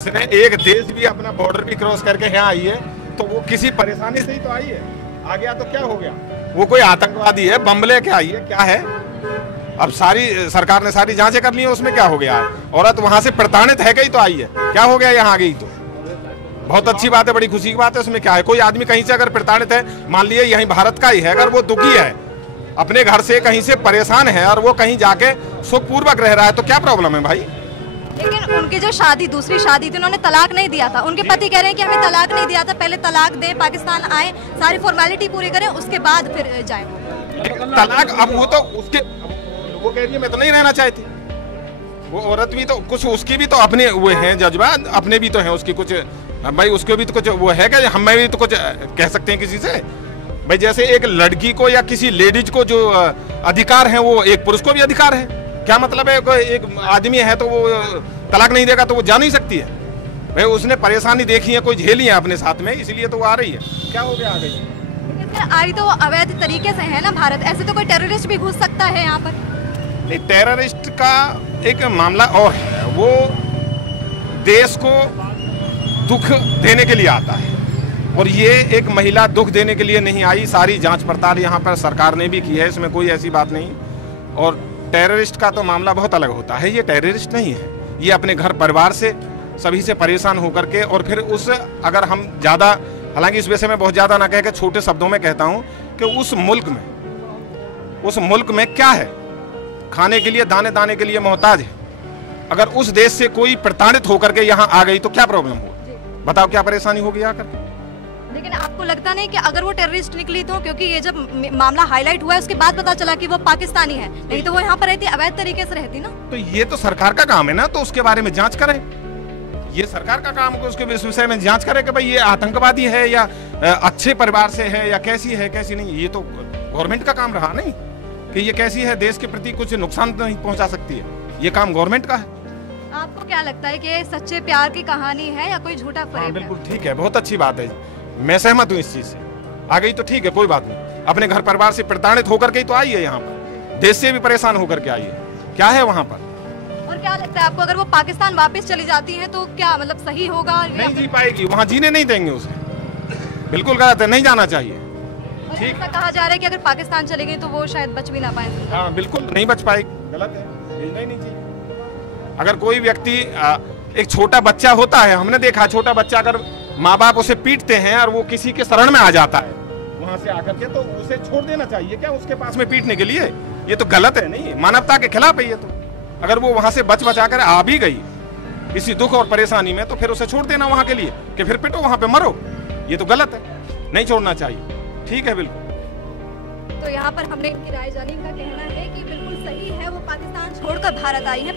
उसने एक देश भी अपना बॉर्डर भी क्रॉस करके यहाँ आई है तो वो किसी परेशानी से ही तो आई है। आ गया तो क्या हो गया? वो कोई आतंकवादी है, बम लेके आई है, क्या है? अब सारी सरकार ने सारी जांचें कर ली है, उसमें क्या हो गया? औरत वहां से प्रताड़ित है कहीं तो आई है, क्या हो गया? यहाँ आ गई तो बहुत अच्छी बात है, बड़ी खुशी की बात है। उसमें क्या है? कोई आदमी कहीं से अगर प्रताड़ित है, मान लिए यहीं भारत का ही है, अगर वो दुखी है, अपने घर से कहीं से परेशान है और वो कहीं जाके सुखपूर्वक रह रहा है तो क्या प्रॉब्लम है भाई? लेकिन उनकी जो दूसरी शादी थी, उन्होंने तलाक नहीं दिया था। उनके पति कह रहे हैं कि हमें तलाक नहीं दिया था, पहले तलाक दें, पाकिस्तान आए, सारी फॉर्मेलिटी पूरी करें, उसके बाद फिर जाए तलाक। अब वो तो उसके वो कह रही है मैं तो नहीं रहना चाहती। वो औरत भी तो कुछ, उसकी भी तो अपने वो हैं जज्बात, अपने भी तो हैं उसकी कुछ भाई, उसके भी तो कुछ वो है क्या? हमें भी तो कुछ कह सकते हैं किसी से भाई। जैसे एक लड़की को या किसी लेडीज को जो अधिकार है वो एक पुरुष को भी अधिकार है। क्या मतलब है? कोई एक आदमी है तो वो तलाक नहीं देगा तो वो जा नहीं सकती है भाई? उसने परेशानी देखी है, कोई झेली है अपने साथ में, इसलिए तो वो आ रही है। क्या हो गया? आ गई। आई तो अवैध तरीके से है ना भारत, ऐसे तो कोई टेररिस्ट भी घुस सकता है यहाँ पर। नहीं, टेररिस्ट का एक मामला और है, वो देश को दुख देने के लिए आता है और ये एक महिला दुख देने के लिए नहीं आई। सारी जांच पड़ताल यहाँ पर सरकार ने भी की है, इसमें कोई ऐसी बात नहीं। और टेररिस्ट का तो मामला बहुत अलग होता है, ये टेररिस्ट नहीं है, ये अपने घर परिवार से सभी से परेशान होकर के, और फिर उस अगर हम ज़्यादा, हालांकि इस विषय में बहुत ज़्यादा ना कह के छोटे शब्दों में कहता हूँ कि उस मुल्क में क्या है? खाने के लिए दाने दाने के लिए मोहताज है। अगर उस देश से कोई प्रताड़ित होकर के यहाँ आ गई तो क्या प्रॉब्लम हुआ? बताओ क्या परेशानी होगी आकर? लेकिन आपको लगता नहीं कि अगर वो टेररिस्ट निकली तो, क्योंकि ये जब मामला हाईलाइट हुआ है उसके बाद पता चला कि वो पाकिस्तानी है, नहीं तो वो यहाँ पर रहती, अवैध तरीके से रहती ना। तो ये तो सरकार का काम है ना, तो उसके बारे में जांच करें। ये सरकार का काम है, उसके विषय में जांच करें कि भाई ये आतंकवादी है या अच्छे परिवार से है या कैसी है कैसी नहीं। ये तो गवर्नमेंट का काम रहा नहीं कि ये कैसी है, देश के प्रति कुछ नुकसान नहीं पहुंचा सकती है, ये काम गवर्नमेंट का है। आपको क्या लगता है कि ये सच्चे प्यार की कहानी है या कोई झूठा फरेब? बिल्कुल ठीक है, बहुत अच्छी बात है, मैं सहमत हूँ इस चीज से। आ गई तो ठीक है, कोई बात नहीं। अपने घर परिवार से प्रताड़ित होकर के ही तो आई है यहाँ पर, देश से भी परेशान होकर के आई है, क्या है वहाँ पर? और क्या लगता है आपको, अगर वो पाकिस्तान वापस चली जाती है तो क्या मतलब सही होगा? नहीं जी पाएगी, वहाँ जीने नहीं देंगे उसे, बिल्कुल गलत है, नहीं जाना चाहिए। ठीक, ऐसा कहा जा रहा है कि अगर पाकिस्तान चली गई तो वो शायद बच भी ना पाए। हाँ बिल्कुल नहीं बच पाएगी, गलत है, भेजना ही नहीं चाहिए। अगर कोई व्यक्ति, एक छोटा बच्चा होता है, हमने देखा छोटा बच्चा अगर माँ बाप उसे पीटते हैं और वो किसी के शरण में आ जाता है वहां से आकर के, तो उसे छोड़ देना चाहिए क्या उसके पास में पीटने के लिए? ये तो गलत है, नहीं, मानवता के खिलाफ है ये तो। अगर वो वहां से बचा कर आ भी गई इसी दुख और परेशानी में, तो फिर उसे छोड़ देना वहां के लिए कि फिर पिटो वहां पे मरो, ये तो गलत है, नहीं छोड़ना चाहिए। ठीक है, बिल्कुल। तो यहाँ पर हमने इनकी राय जानी, इनका कहना है कि बिल्कुल सही है, वो पाकिस्तान छोड़कर भारत आई है।